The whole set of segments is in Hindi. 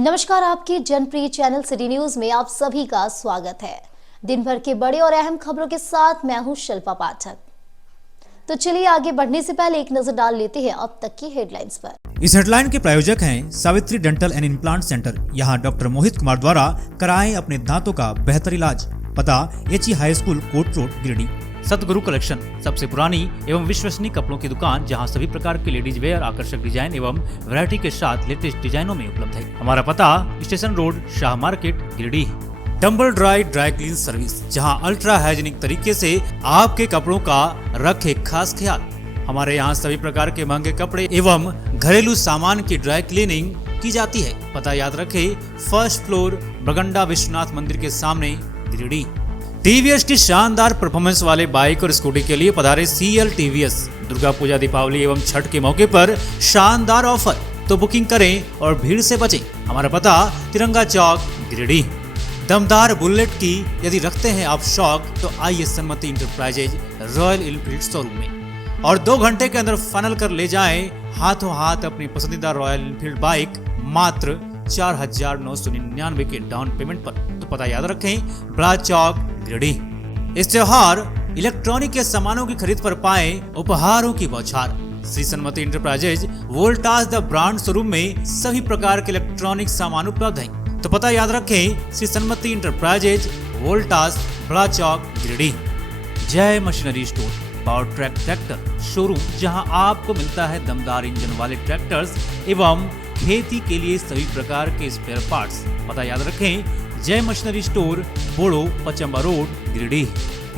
नमस्कार, आपके जनप्रिय चैनल सिटी न्यूज में आप सभी का स्वागत है। दिन भर के बड़े और अहम खबरों के साथ मैं हूं शिल्पा पाठक। तो चलिए आगे बढ़ने से पहले एक नजर डाल लेते हैं अब तक की हेडलाइंस पर। इस हेडलाइन के प्रायोजक हैं Savitri dental and implant centre. यहाँ डॉक्टर मोहित कुमार द्वारा कराएं अपने दांतों का बेहतर इलाज। पता HE high school Kot road Giridih. Satguru collection, सबसे पुरानी एवं विश्वसनीय कपड़ों की दुकान जहां सभी प्रकार के लेडीज वेयर आकर्षक डिजाइन एवं वैरायटी के साथ लेटेस्ट डिजाइनों में उपलब्ध है। हमारा पता station road, Shah market, Giridih. Tumble dry clean service, जहां अल्ट्रा हाइजीनिक तरीके से आपके कपड़ों का रखे खास ख्याल। हमारे यहाँ सभी प्रकार के महंगे कपड़े एवं घरेलू सामान की ड्राई क्लीनिंग की जाती है। पता याद रखे, फर्स्ट फ्लोर, बरगंडा विश्वनाथ मंदिर के सामने, गिरिडीह। टीवीएस की शानदार परफॉर्मेंस वाले बाइक और स्कूटी के लिए पधारे CL TVS। दुर्गा पूजा, दीपावली एवं छठ के मौके पर शानदार ऑफर, तो बुकिंग करें और भीड़ से बचें। हमारा पता तिरंगा चौक, गिरिडीह। दमदार बुलेट की यदि रखते हैं आप शौक, तो आइए Sanmati enterprises royal Enfield showroom में और 2 घंटे के अंदर फाइनल कर ले जाएं हाथों हाथ अपनी पसंदीदा रॉयल एनफील्ड बाइक मात्र 4,999 के डाउन पेमेंट पर। तो पता याद रखें, बड़ा चौक, गिरिडीह। इस त्योहार इलेक्ट्रॉनिक के सामानों की खरीद पर पाए उपहारों की बौछार। Shri Sanmati enterprises Voltas the brand showroom में सभी प्रकार के इलेक्ट्रॉनिक सामान उपलब्ध हैं। तो पता याद रखें, श्री सन्मति इंटरप्राइजेज वोल्टास, बड़ा चौक, गिरिडीह। जय machinery store, power track tractor showroom, जहां आपको मिलता है दमदार इंजन वाले ट्रैक्टर्स एवं खेती के लिए सभी प्रकार के स्पेयर पार्ट्स। पता याद रखें, Jai machinery store, Bodo, Pachamba road, Giridih.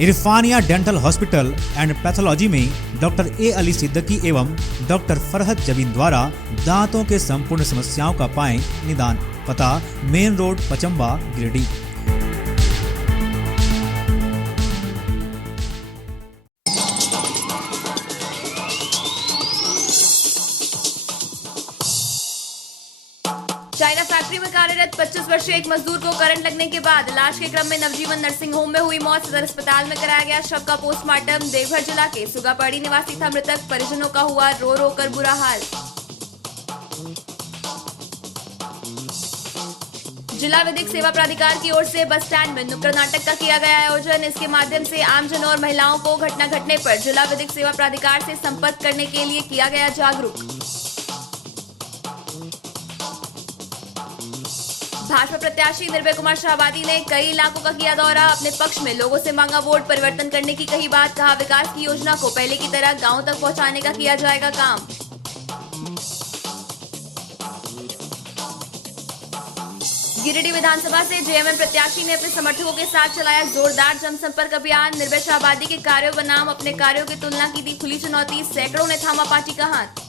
Irfania dental hospital and pathology में डॉक्टर A अली सिद्दीकी एवं डॉक्टर फरहत जबीन द्वारा दांतों के संपूर्ण समस्याओं का पाएं निदान। पता main road, Pachamba, Giridih. China factory में कार्यरत 25 वर्षीय एक मजदूर को करंट लगने के बाद इलाज के क्रम में नवजीवन नर्सिंग होम में हुई मौत। सदर अस्पताल में कराया गया शव का पोस्टमार्टम। देवघर जिला के सुगापड़ी निवासी था मृतक। परिजनों का हुआ रो रो कर बुरा हाल। जिला विधिक सेवा प्राधिकार की ओर से बस स्टैंड में नुक्कड़ नाटक का किया गया आयोजन। इसके माध्यम से आमजन और महिलाओं को घटना घटने पर जिला विधिक सेवा प्राधिकार से संपर्क करने के लिए किया गया जागरूक। भाजपा प्रत्याशी निर्भय कुमार शाहबादी ने कई इलाकों का किया दौरा। अपने पक्ष में लोगों से मांगा वोट परिवर्तन करने की कही बात। कहा, विकास की योजना को पहले की तरह गांव तक पहुंचाने का किया जाएगा काम। गिरिडीह विधानसभा से JMM प्रत्याशी ने अपने समर्थकों के साथ चलाया जोरदार जनसंपर्क अभियान। निर्भय शाहबादी के कार्यों बनाम अपने कार्यों की तुलना की दी खुली चुनौती। सैकड़ों ने थामा पार्टी का हाथ।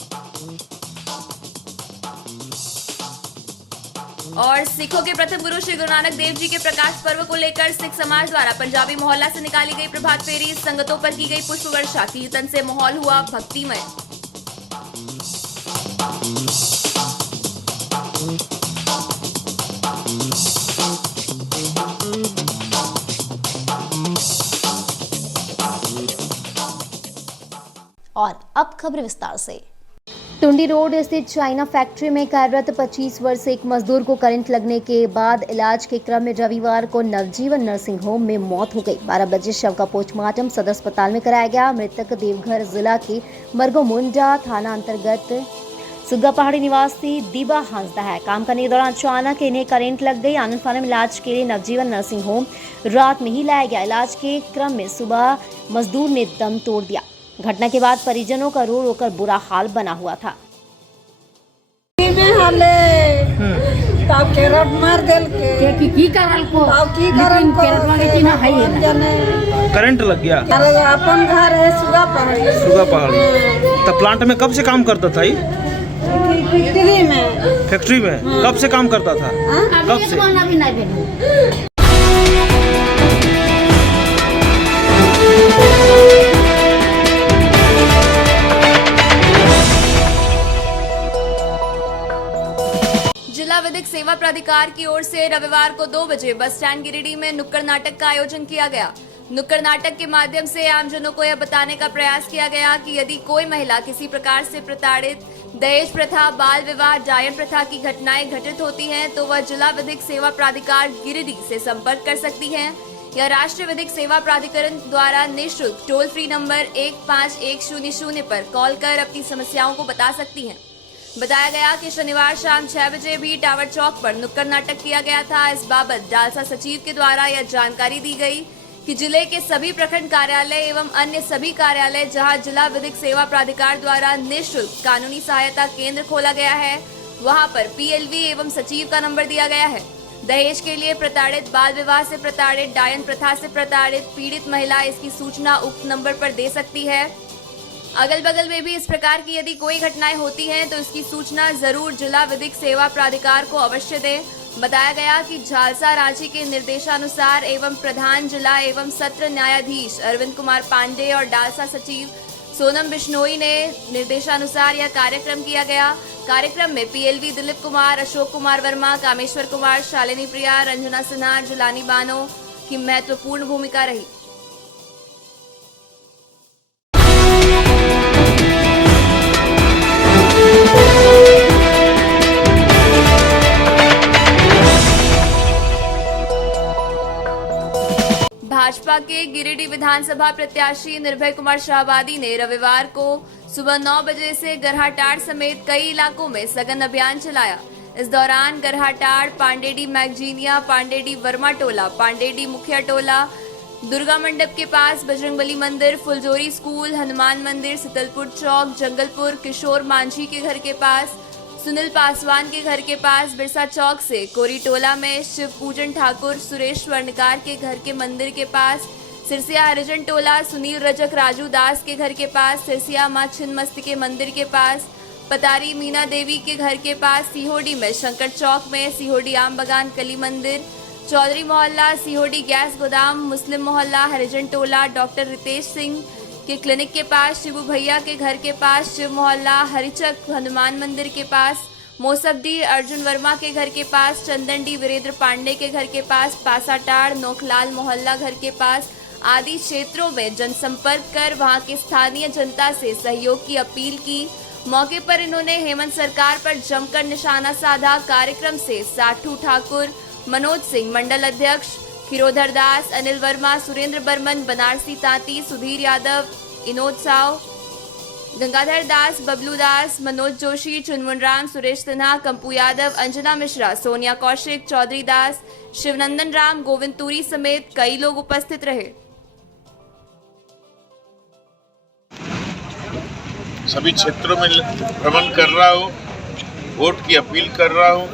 और सिखों के प्रथम गुरु श्री गुरु नानक देव जी के प्रकाश पर्व को लेकर सिख समाज द्वारा पंजाबी मोहल्ला से निकाली गई प्रभात फेरी। संगतों पर की गई पुष्प वर्षा। कीर्तन से माहौल हुआ भक्तिमय। और अब खबर विस्तार से। टुंडी रोड स्थित चाइना फैक्ट्री में कार्यरत 25 वर्ष एक मजदूर को करंट लगने के बाद इलाज के क्रम में रविवार को नवजीवन नर्सिंग होम में मौत हो गई। 12 बजे शव का पोस्टमार्टम सदर अस्पताल में कराया गया। मृतक देवघर जिला के मरगोमुंडा थाना अंतर्गत सुगा पहाड़ी निवासी दीबा हांसदा है। काम करने के दौरान अचानक इन्हें करंट लग गई। आनंद फानम इलाज के लिए नवजीवन नर्सिंग होम रात में ही लाया गया। इलाज के क्रम में सुबह मजदूर ने दम तोड़ दिया। घटना के बाद परिजनों का रो रो कर बुरा हाल बना हुआ था। करंट लग गया। अपन घर है सुगा पहाड़ी। तो प्लांट में कब से काम करता था? फैक्ट्री में कब से काम करता था? कब से? जिला विधिक सेवा प्राधिकार की ओर से रविवार को 2 बजे बस स्टैंड गिरिडीह में नुक्कड़ नाटक का आयोजन किया गया। नुक्कड़ नाटक के माध्यम से आमजनों को यह बताने का प्रयास किया गया कि यदि कोई महिला किसी प्रकार से प्रताड़ित दहेज प्रथा, बाल विवाह, डायन प्रथा की घटनाएं घटित होती हैं तो वह जिला विधिक सेवा प्राधिकार गिरिडीह से संपर्क कर सकती हैं या राष्ट्रीय विधिक सेवा प्राधिकरण द्वारा निःशुल्क टोल फ्री नंबर 15100 पर कॉल कर अपनी समस्याओं को बता सकती हैं। बताया गया कि शनिवार शाम 6 बजे भी टावर चौक पर नुक्कड़ नाटक किया गया था। इस बाबत डालसा सचिव के द्वारा यह जानकारी दी गई कि जिले के सभी प्रखंड कार्यालय एवं अन्य सभी कार्यालय जहां जिला विधिक सेवा प्राधिकार द्वारा निःशुल्क कानूनी सहायता केंद्र खोला गया है, वहां पर PLV एवं सचिव का नंबर दिया गया है। दहेज के लिए प्रताड़ित, बाल विवाह से प्रताड़ित, डायन प्रथा से प्रताड़ित पीड़ित महिला इसकी सूचना उक्त नंबर पर दे सकती है। अगल बगल में भी इस प्रकार की यदि कोई घटनाएं होती हैं तो इसकी सूचना जरूर जिला विधिक सेवा प्राधिकार को अवश्य दें। बताया गया कि झालसा रांची के निर्देशानुसार एवं प्रधान जिला एवं सत्र न्यायाधीश अरविंद कुमार पांडे और डालसा सचिव सोनम बिश्नोई ने निर्देशानुसार यह कार्यक्रम किया गया। कार्यक्रम में PLV दिलीप कुमार, अशोक कुमार वर्मा, कामेश्वर कुमार, शालिनी प्रिया, रंजना सिन्हा, जुलानी बानो की महत्वपूर्ण भूमिका रही। भाजपा के गिरिडीह विधानसभा प्रत्याशी निर्भय कुमार शाहबादी ने रविवार को सुबह 9 बजे से गरहाटाड़ समेत कई इलाकों में सघन अभियान चलाया। इस दौरान गरहाटाड़, पांडेडी मैगजीनिया, पांडेडी वर्मा टोला, पांडेडी मुखिया टोला, दुर्गा मंडप के पास बजरंगबली मंदिर, फुलजोरी स्कूल, हनुमान मंदिर, सितलपुर चौक, जंगलपुर, किशोर मांझी के घर के पास, सुनील पासवान के घर के पास, बिरसा चौक से कोरी टोला में शिव पूजन ठाकुर, सुरेश स्वर्णकार के घर के मंदिर के पास, सिरसिया हरिजन टोला, सुनील रजक राजू दास के घर के पास, सिरसिया मां छिन्नमस्ती के मंदिर के पास, पतारी मीना देवी के घर के पास, सीहोडी में शंकर चौक में, सीहोडी आम बगान कली मंदिर, चौधरी मोहल्ला, सीहोडी गैस गोदाम, मुस्लिम मोहल्ला, हरिजन टोला, डॉक्टर रितेश सिंह के क्लिनिक के पास, शिबू भैया के घर के पास, शिव मोहल्ला, हरिचक हनुमान मंदिर के पास, मोसबडी अर्जुन वर्मा के घर के पास, चंदनडी वीरेंद्र पांडे के घर के पास, पासाटाड़, नोखलाल मोहल्ला घर के पास आदि क्षेत्रों में जनसंपर्क कर वहां की स्थानीय जनता से सहयोग की अपील की। मौके पर इन्होंने हेमंत सरकार पर जमकर निशाना साधा। कार्यक्रम से साठू ठाकुर, मनोज सिंह मंडल अध्यक्ष, खिरोधर दास, अनिल वर्मा, सुरेंद्र बर्मन, बनारसी तांती, सुधीर यादव, इनोद साव, गंगाधर दास, बबलू दास, मनोज जोशी, चुनमुन राम, सुरेश सिन्हा, कंपू यादव, अंजना मिश्रा, सोनिया कौशिक, चौधरी दास, शिवनंदन राम, गोविंद तूरी समेत कई लोग उपस्थित रहे। सभी क्षेत्रों में भ्रमण कर रहा हूँ, वोट की अपील कर रहा हूँ,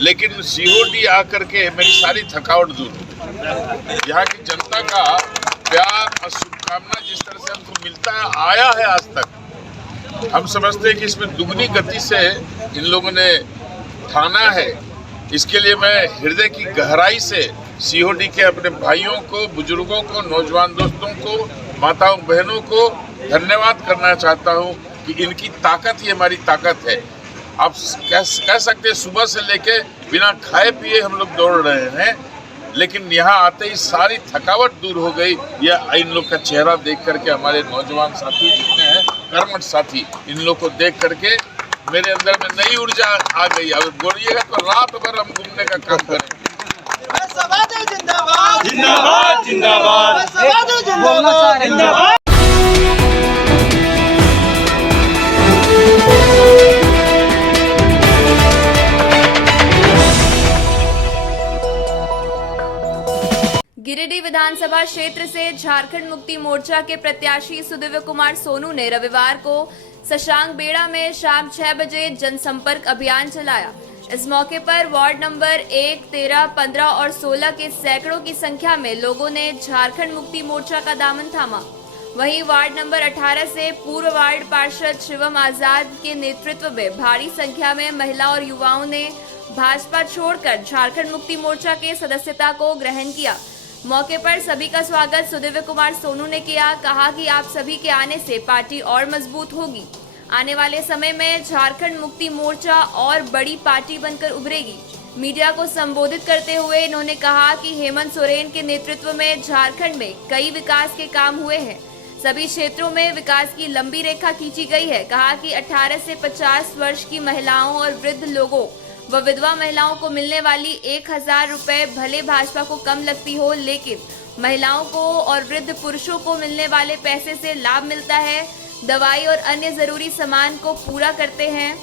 लेकिन सीहोडी आकर के मेरी सारी थकावट दूर हो। यहाँ की जनता का प्यार और शुभकामना जिस तरह से हमको मिलता है, आया है आज तक, हम समझते हैं कि इसमें दुगनी गति से इन लोगों ने ठाना है। इसके लिए मैं हृदय की गहराई से सीहोडी के अपने भाइयों को, बुजुर्गों को, नौजवान दोस्तों को, माताओं बहनों को धन्यवाद करना चाहता हूँ कि इनकी ताकत ही हमारी ताकत है। आप कह सकते हैं सुबह से लेके बिना खाए पिए हम लोग दौड़ रहे हैं, लेकिन यहाँ आते ही सारी थकावट दूर हो गई। यह इन लोग का चेहरा देख करके, हमारे नौजवान साथी जितने हैं, कर्मठ साथी, इन लोग को देख करके मेरे अंदर में नई ऊर्जा आ गई। अगर बोलिएगा तो रात भर हम घूमने का काम करेंगे। जिंदाबाद जिंदाबाद जिंदाबाद जिंदाबाद। गिरिडीह विधानसभा क्षेत्र से झारखंड मुक्ति मोर्चा के प्रत्याशी सुदिव्य कुमार सोनू ने रविवार को शशांक बेड़ा में शाम 6 बजे जनसंपर्क अभियान चलाया। इस मौके पर वार्ड नंबर 1, 13, 15 और 16 के सैकड़ों की संख्या में लोगों ने झारखंड मुक्ति मोर्चा का दामन थामा। वहीं वार्ड नंबर 18 से पूर्व वार्ड पार्षद शिवम आजाद के नेतृत्व में भारी संख्या में महिला और युवाओं ने भाजपा छोड़कर झारखंड मुक्ति मोर्चा के सदस्यता को ग्रहण किया। मौके पर सभी का स्वागत सुदिव्य कुमार सोनू ने किया। कहा कि आप सभी के आने से पार्टी और मजबूत होगी। आने वाले समय में झारखंड मुक्ति मोर्चा और बड़ी पार्टी बनकर उभरेगी। मीडिया को संबोधित करते हुए इन्होंने कहा कि हेमंत सोरेन के नेतृत्व में झारखंड में कई विकास के काम हुए हैं। सभी क्षेत्रों में विकास की लंबी रेखा खींची गई है। कहा कि 18 से 50 वर्ष की महिलाओं और वृद्ध लोगों व विधवा महिलाओं को मिलने वाली 1000 रुपए भले भाजपा को कम लगती हो, लेकिन महिलाओं को और वृद्ध पुरुषों को मिलने वाले पैसे से लाभ मिलता है। दवाई और अन्य जरूरी सामान को पूरा करते हैं।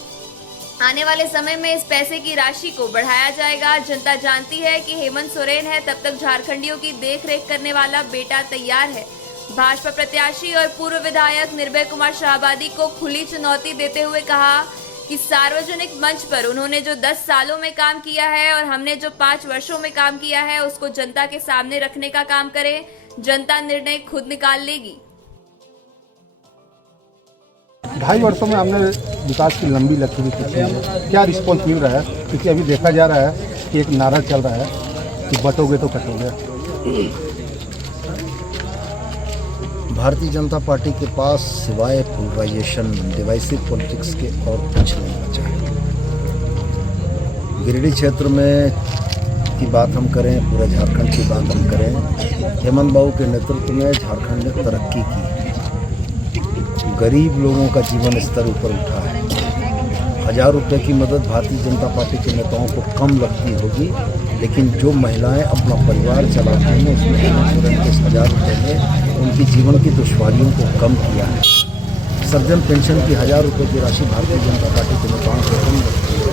आने वाले समय में इस पैसे की राशि को बढ़ाया जाएगा। जनता जानती है कि हेमंत सोरेन है, तब तक झारखंडियों की देखरेख करने वाला बेटा तैयार है। भाजपा प्रत्याशी और पूर्व विधायक निर्भय कुमार शाहाबादी को खुली चुनौती देते हुए कहा कि सार्वजनिक मंच पर उन्होंने जो 10 सालों में काम किया है और हमने जो 5 वर्षों में काम किया है उसको जनता के सामने रखने का काम करें। जनता निर्णय खुद निकाल लेगी। 2.5 वर्षों में हमने विकास की लंबी लकीर खींची है। क्या रिस्पॉन्स मिल रहा है? क्योंकि अभी देखा जा रहा है कि एक नारा चल रहा है कि बटोगे तो कटोगे। भारतीय जनता पार्टी के पास सिवाय पोलराइजेशन, डिवाइसिव पॉलिटिक्स के और कुछ नहीं बचा है। गिरिडीह क्षेत्र में की बात हम करें, पूरे झारखंड की बात हम करें, हेमंत बाबू के नेतृत्व में झारखंड ने तरक्की की। गरीब लोगों का जीवन स्तर ऊपर उठा है। 1000 रुपये की मदद भारतीय जनता पार्टी के नेताओं को कम लगती होगी, लेकिन जो महिलाएं अपना परिवार चलाती हैं उसमें हेमंत सोरेन के 1000 रुपये ने उनकी जीवन की दुश्वारियों को कम किया है। सर्जन पेंशन की 1000 रुपये की राशि भारतीय जनता पार्टी के नेताओं को कम लगती है,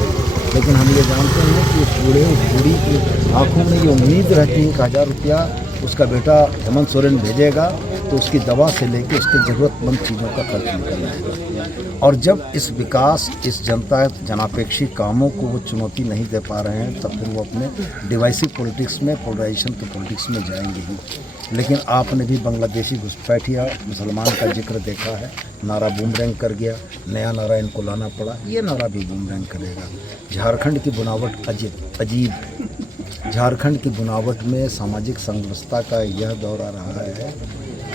लेकिन हम ये जानते हैं कि बूढ़े बूढ़ी की आंखों में ये उम्मीद रहती है कि 1000 रुपया उसका बेटा हेमंत सोरेन भेजेगा तो उसकी दवा से लेकर उसके ज़रूरतमंद चीज़ों का खर्च निकल आएगा। और जब इस विकास, इस जनता जनापेक्षी कामों को वो चुनौती नहीं दे पा रहे हैं, तब फिर वो अपने डिवाइसिव पॉलिटिक्स में, पोलराइजेशन के पॉलिटिक्स में जाएंगे ही। लेकिन आपने भी बांग्लादेशी घुसपैठिया मुसलमान का जिक्र देखा है, नारा बूमरैंग कर गया, नया नारा इनको लाना पड़ा, ये नारा भी बूमरैंग करेगा। झारखंड की बुनावट अजीब, झारखंड की बुनावट में सामाजिक समरसता का यह दौरा रहा है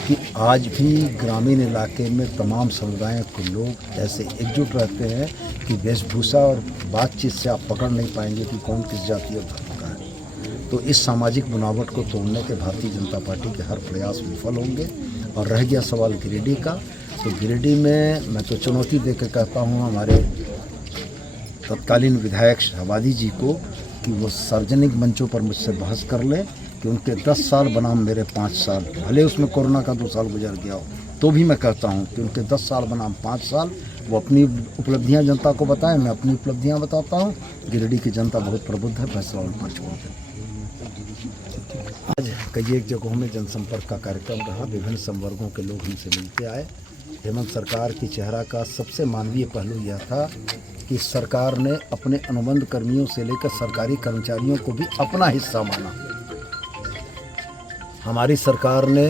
कि आज भी ग्रामीण इलाके में तमाम समुदायों के लोग ऐसे एकजुट रहते हैं कि वेशभूषा और बातचीत से आप पकड़ नहीं पाएंगे कि कौन किस जाति और धर्म का है। तो इस सामाजिक बुनावट को तोड़ने के भारतीय जनता पार्टी के हर प्रयास विफल होंगे। और रह गया सवाल गिरिडीह का, तो गिरिडीह में मैं तो चुनौती दे के कहता हूँ हमारे तत्कालीन विधायक शाहाबादी जी को कि वो सार्वजनिक मंचों पर मुझसे बहस कर लें कि उनके 10 साल बनाम मेरे 5 साल, भले उसमें कोरोना का 2 साल गुजर गया हो, तो भी मैं कहता हूँ कि उनके 10 साल बनाम 5 साल, वो अपनी उपलब्धियाँ जनता को बताएं, मैं अपनी उपलब्धियाँ बताता हूँ। गिरिडीह की जनता बहुत प्रबुद्ध है, फैसला उन पर छोड़ दें। आज कई एक जगहों में जनसंपर्क का कार्यक्रम रहा, विभिन्न संवर्गों के लोग हमसे मिलते आए। हेमंत सरकार की चेहरा का सबसे मानवीय पहलू यह था कि सरकार ने अपने अनुबंध कर्मियों से लेकर सरकारी कर्मचारियों को भी अपना हिस्सा माना। हमारी सरकार ने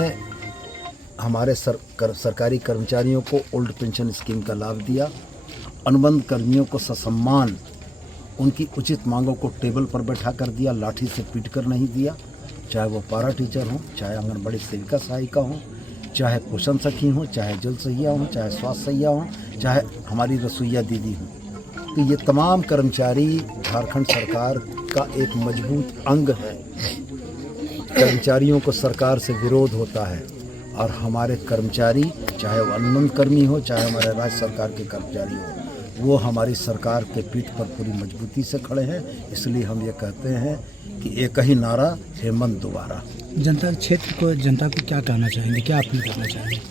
हमारे सरकारी कर्मचारियों को ओल्ड पेंशन स्कीम का लाभ दिया, अनुबंध कर्मियों को ससम्मान उनकी उचित मांगों को टेबल पर बैठा कर दिया, लाठी से पीट कर नहीं दिया। चाहे वो पारा टीचर हों, चाहे आंगनबाड़ी सेविका सहायिका हों, चाहे पोषण सखी हों, चाहे जल सहिया हों, चाहे स्वास्थ्य सहिया हों, चाहे हमारी रसोईया दीदी हों। तो ये तमाम कर्मचारी झारखंड सरकार का एक मजबूत अंग है। कर्मचारियों को सरकार से विरोध होता है और हमारे कर्मचारी, चाहे वो अनुबंध कर्मी हो, चाहे हमारे राज्य सरकार के कर्मचारी हो, वो हमारी सरकार के पीठ पर पूरी मजबूती से खड़े हैं। इसलिए हम ये कहते हैं कि एक ही नारा, हेमंत दोबारा। जनता क्षेत्र को, जनता को क्या कहना चाहेंगे, क्या अपील करना चाहेंगे?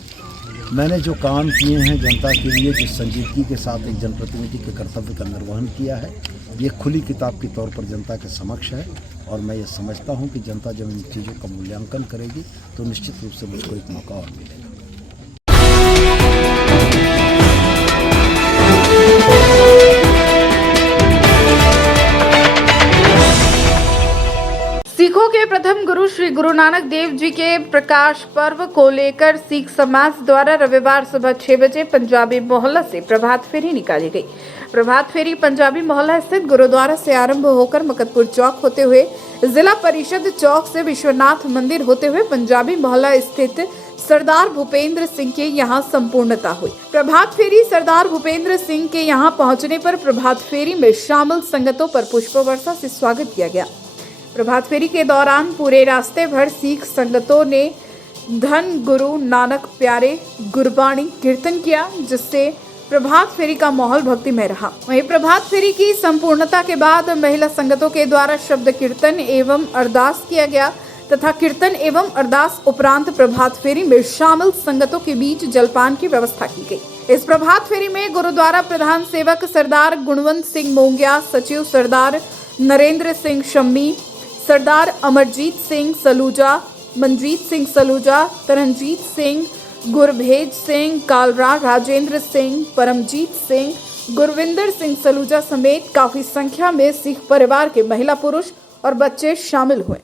मैंने जो काम किए हैं जनता के लिए, जिस संजीदगी के साथ एक जनप्रतिनिधि के कर्तव्य का निर्वहन किया है, ये खुली किताब के तौर पर जनता के समक्ष है। और मैं ये समझता हूँ कि जनता जब इन चीज़ों का मूल्यांकन करेगी तो निश्चित रूप से मुझको एक मौका और मिलेगा। सिखों के प्रथम गुरु श्री गुरु नानक देव जी के प्रकाश पर्व को लेकर सिख समाज द्वारा रविवार सुबह 6 बजे पंजाबी मोहल्ला से प्रभात फेरी निकाली गई। प्रभात फेरी पंजाबी मोहल्ला स्थित गुरुद्वारा से आरंभ होकर मकतपुर चौक होते हुए जिला परिषद चौक से विश्वनाथ मंदिर होते हुए पंजाबी मोहल्ला स्थित सरदार भूपेंद्र सिंह के यहाँ संपूर्णता हुई। प्रभात फेरी सरदार भूपेंद्र सिंह के यहाँ पहुँचने पर प्रभात फेरी में शामिल संगतों पर पुष्प वर्षा से स्वागत किया गया। प्रभात फेरी के दौरान पूरे रास्ते भर सिख संगतों ने धन गुरु नानक प्यारे गुरबाणी कीर्तन किया, जिससे प्रभात फेरी का माहौल भक्तिमय रहा। वहीं प्रभात फेरी की संपूर्णता के बाद महिला संगतों के द्वारा शब्द कीर्तन एवं अरदास किया गया तथा कीर्तन एवं अरदास उपरांत प्रभात फेरी में शामिल संगतों के बीच जलपान की व्यवस्था की गई। इस प्रभात फेरी में गुरुद्वारा प्रधान सेवक सरदार गुणवंत सिंह मोंगिया, सचिव सरदार नरेंद्र सिंह शम्मी, सरदार अमरजीत सिंह सलूजा, मनजीत सिंह सलूजा, तरनजीत सिंह, गुरभेज सिंह, कालरा, राजेंद्र सिंह, परमजीत सिंह, गुरविंदर सिंह सलूजा समेत काफी संख्या में सिख परिवार के महिला, पुरुष और बच्चे शामिल हुए।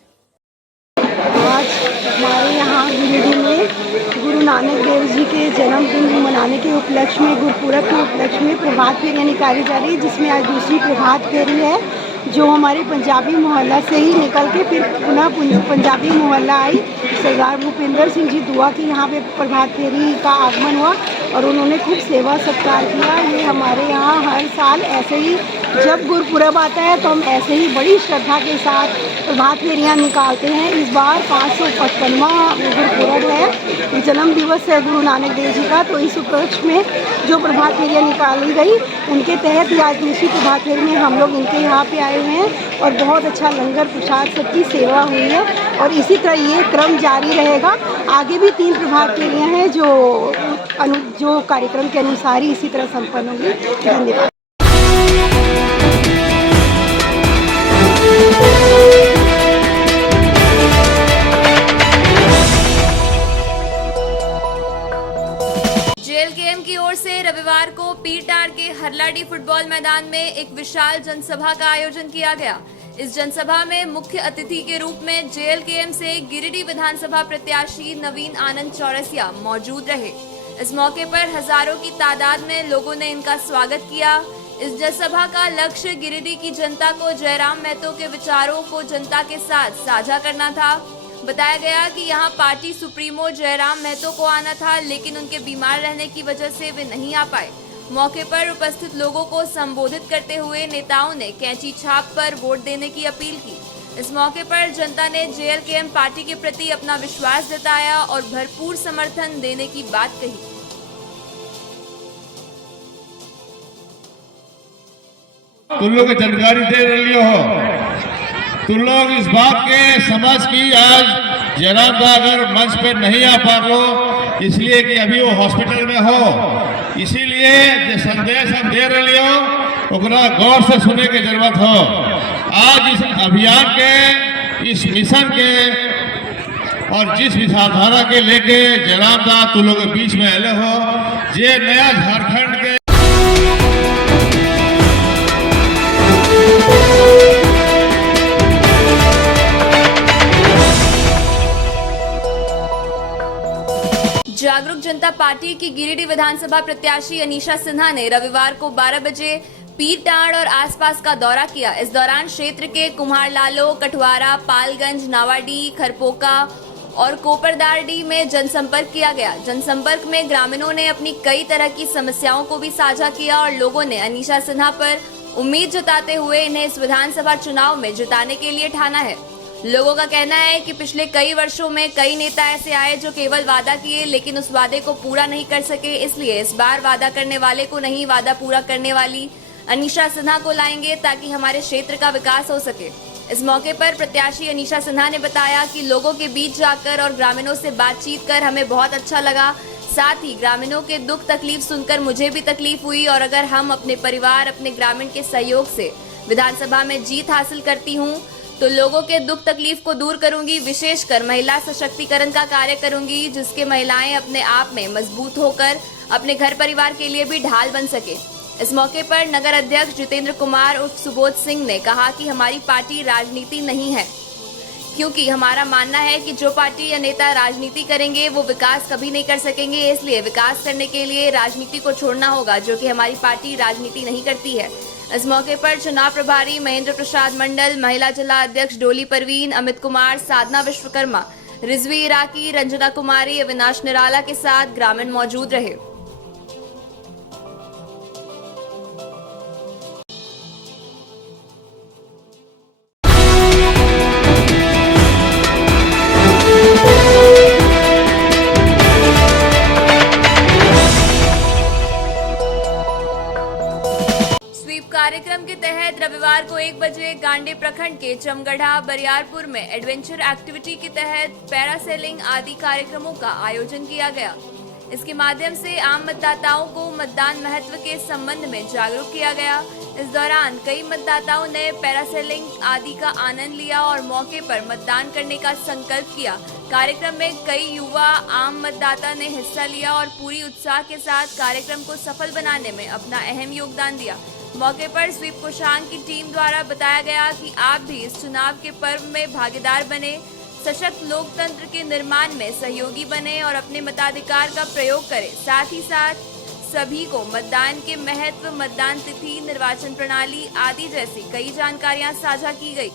आज हमारे यहाँ गिरिडीह में गुरु नानक देव जी के जन्मदिन मनाने के उपलक्ष्य में, गुरुपुरब के उपलक्ष्य में प्रभात फेरियाँ निकाली जा रही है, जिसमें आज दूसरी प्रभात फेरी है जो हमारे पंजाबी मोहल्ला से ही निकल के फिर पुनः पंजाबी मोहल्ला आई। सरदार भूपेंद्र सिंह जी दुआ की यहाँ पे प्रभात फेरी का आगमन हुआ और उन्होंने खूब सेवा सत्कार किया। ये हमारे यहाँ हर साल ऐसे ही जब गुरुपुरब आता है तो हम ऐसे ही बड़ी श्रद्धा के साथ प्रभात फेरियाँ निकालते हैं। इस बार 555वां गुरुपुरब है, जन्म दिवस है गुरु नानक देव जी का, तो इस उपलक्ष्य में जो प्रभात फेरियाँ निकाली गई उनके तहत ही आज दूसरी प्रभात फेरी में हम लोग इनके यहाँ पे आए हुए हैं और बहुत अच्छा लंगर प्रसाद सबकी सेवा हुई है और इसी तरह ये क्रम जारी रहेगा। आगे भी 3 प्रभात फेरियाँ हैं जो कार्यक्रम के अनुसार ही इसी तरह संपन्न होंगी। धन्यवाद। जेएलकेएम की ओर से रविवार को पीरटांड़ के हरलाडी फुटबॉल मैदान में एक विशाल जनसभा का आयोजन किया गया। इस जनसभा में मुख्य अतिथि के रूप में जेएलकेएम से गिरिडीह विधानसभा प्रत्याशी नवीन आनंद चौरसिया मौजूद रहे। इस मौके पर हजारों की तादाद में लोगों ने इनका स्वागत किया। इस जनसभा का लक्ष्य गिरिडीह की जनता को जयराम महतो के विचारों को जनता के साथ साझा करना था। बताया गया कि यहां पार्टी सुप्रीमो जयराम महतो को आना था, लेकिन उनके बीमार रहने की वजह से वे नहीं आ पाए। मौके पर उपस्थित लोगों को संबोधित करते हुए नेताओं ने कैंची छाप पर वोट देने की अपील की। इस मौके पर जनता ने जेएलकेएम पार्टी के प्रति अपना विश्वास जताया और भरपूर समर्थन देने की बात कही। तुम लोग जानकारी दे रही हो, तुम लोग इस बात के समझ की आज जयराम दा अगर मंच पे नहीं आ पा लो इसलिए कि अभी वो हॉस्पिटल में हो, इसीलिए जो संदेश हम दे रही हो ओकरा गौर से सुने की जरूरत हो। आज इस अभियान के, इस मिशन के और जिस विचारधारा के लेके जयराम दा तुम लोग के बीच में आए हो, ये नया झारखंड के जागरूक जनता पार्टी की गिरिडीह विधानसभा प्रत्याशी अनीशा सिन्हा ने रविवार को 12 बजे पीरटांड़ और आसपास का दौरा किया। इस दौरान क्षेत्र के कुम्हारलालो, कठवारा, पालगंज, नावाडीह, खरपोका और कोपरदारडीह में जनसंपर्क किया गया। जनसंपर्क में ग्रामीणों ने अपनी कई तरह की समस्याओं को भी साझा किया और लोगों ने अनीशा सिन्हा पर उम्मीद जताते हुए इन्हें इस विधानसभा चुनाव में जिताने के लिए ठाना है। लोगों का कहना है कि पिछले कई वर्षों में कई नेता ऐसे आए जो केवल वादा किए लेकिन उस वादे को पूरा नहीं कर सके, इसलिए इस बार वादा करने वाले को नहीं, वादा पूरा करने वाली अनीशा सिन्हा को लाएंगे ताकि हमारे क्षेत्र का विकास हो सके। इस मौके पर प्रत्याशी अनीशा सिन्हा ने बताया कि लोगों के बीच जाकर और ग्रामीणों से बातचीत कर हमें बहुत अच्छा लगा। साथ ही ग्रामीणों के दुख तकलीफ सुनकर मुझे भी तकलीफ हुई और अगर हम अपने परिवार, अपने ग्रामीण के सहयोग से विधानसभा में जीत हासिल करती हूँ तो लोगों के दुख तकलीफ को दूर करूंगी, विशेषकर महिला सशक्तिकरण का कार्य करूंगी, जिसके महिलाएं अपने आप में मजबूत होकर अपने घर परिवार के लिए भी ढाल बन सके। इस मौके पर नगर अध्यक्ष जितेंद्र कुमार उर्फ सुबोध सिंह ने कहा कि हमारी पार्टी राजनीति नहीं है, क्योंकि हमारा मानना है कि जो पार्टी या नेता राजनीति करेंगे वो विकास कभी नहीं कर सकेंगे, इसलिए विकास करने के लिए राजनीति को छोड़ना होगा, जो कि हमारी पार्टी राजनीति नहीं करती है। इस मौके पर चुनाव प्रभारी महेंद्र प्रसाद मंडल, महिला जिला अध्यक्ष डोली परवीन, अमित कुमार, साधना विश्वकर्मा, रिजवी इराकी, रंजना कुमारी, अविनाश निराला के साथ ग्रामीण मौजूद रहे। पांडे प्रखंड के चमगढ़ा बरियारपुर में एडवेंचर एक्टिविटी के तहत पैरासेलिंग आदि कार्यक्रमों का आयोजन किया गया। इसके माध्यम से आम मतदाताओं को मतदान महत्व के संबंध में जागरूक किया गया। इस दौरान कई मतदाताओं ने पैरासेलिंग आदि का आनंद लिया और मौके पर मतदान करने का संकल्प किया। कार्यक्रम में कई युवा आम मतदाता ने हिस्सा लिया और पूरी उत्साह के साथ कार्यक्रम को सफल बनाने में अपना अहम योगदान दिया। मौके पर स्वीप कोषांग की टीम द्वारा बताया गया कि आप भी इस चुनाव के पर्व में भागीदार बने, सशक्त लोकतंत्र के निर्माण में सहयोगी बने और अपने मताधिकार का प्रयोग करें। साथ ही साथ सभी को मतदान के महत्व, मतदान तिथि, निर्वाचन प्रणाली आदि जैसी कई जानकारियां साझा की गई।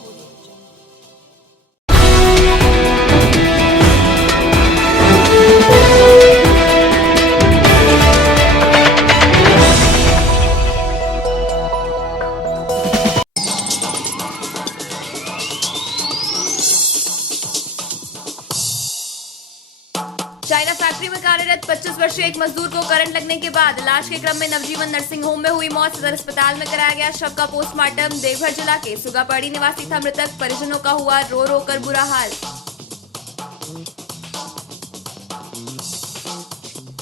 चाइना फैक्ट्री में कार्यरत 25 वर्षीय एक मजदूर को करंट लगने के बाद इलाज के क्रम में नवजीवन नर्सिंग होम में हुई मौत। सदर अस्पताल में कराया गया शव का पोस्टमार्टम। देवघर जिला के सुगापड़ी निवासी था मृतक। परिजनों का हुआ रो रो कर बुरा हाल।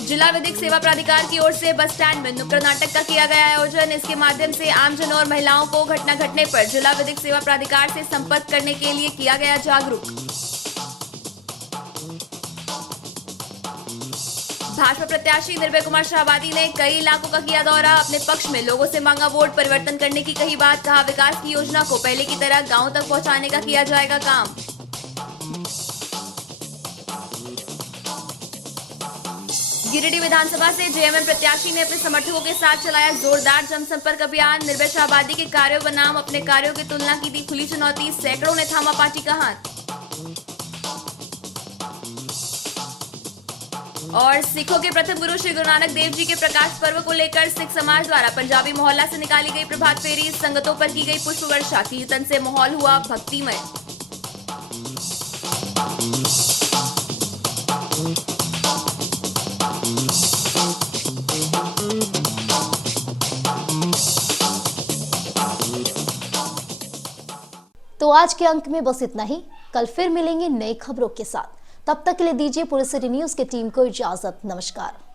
जिला विधिक सेवा प्राधिकार की ओर से बस स्टैंड में नुक्कड़ नाटक का किया गया आयोजन। इसके माध्यम से आमजन और महिलाओं को घटना घटने पर जिला विधिक सेवा प्राधिकार से संपर्क करने के लिए किया गया जागरूक। भाजपा प्रत्याशी निर्भय कुमार शाहबादी ने कई इलाकों का किया दौरा। अपने पक्ष में लोगों से मांगा वोट परिवर्तन करने की कही बात। कहा विकास की योजना को पहले की तरह गांव तक पहुंचाने का किया जाएगा काम। गिरिडीह विधानसभा से जेएमएम प्रत्याशी ने अपने समर्थकों के साथ चलाया जोरदार जनसंपर्क अभियान। निर्भय शाहबादी के कार्यों बनाम अपने कार्यों की तुलना की दी खुली चुनौती। सैकड़ों ने थामा पार्टी का हाथ। और सिखों के प्रथम गुरु श्री गुरु नानक देव जी के प्रकाश पर्व को लेकर सिख समाज द्वारा पंजाबी मोहल्ला से निकाली गई प्रभात फेरी। संगतों पर की गई पुष्प वर्षा। कीर्तन से माहौल हुआ भक्तिमय। तो आज के अंक में बस इतना ही। कल फिर मिलेंगे नई खबरों के साथ। तब तक के लिए दीजिए पूरे सिटी न्यूज की टीम को इजाजत। नमस्कार।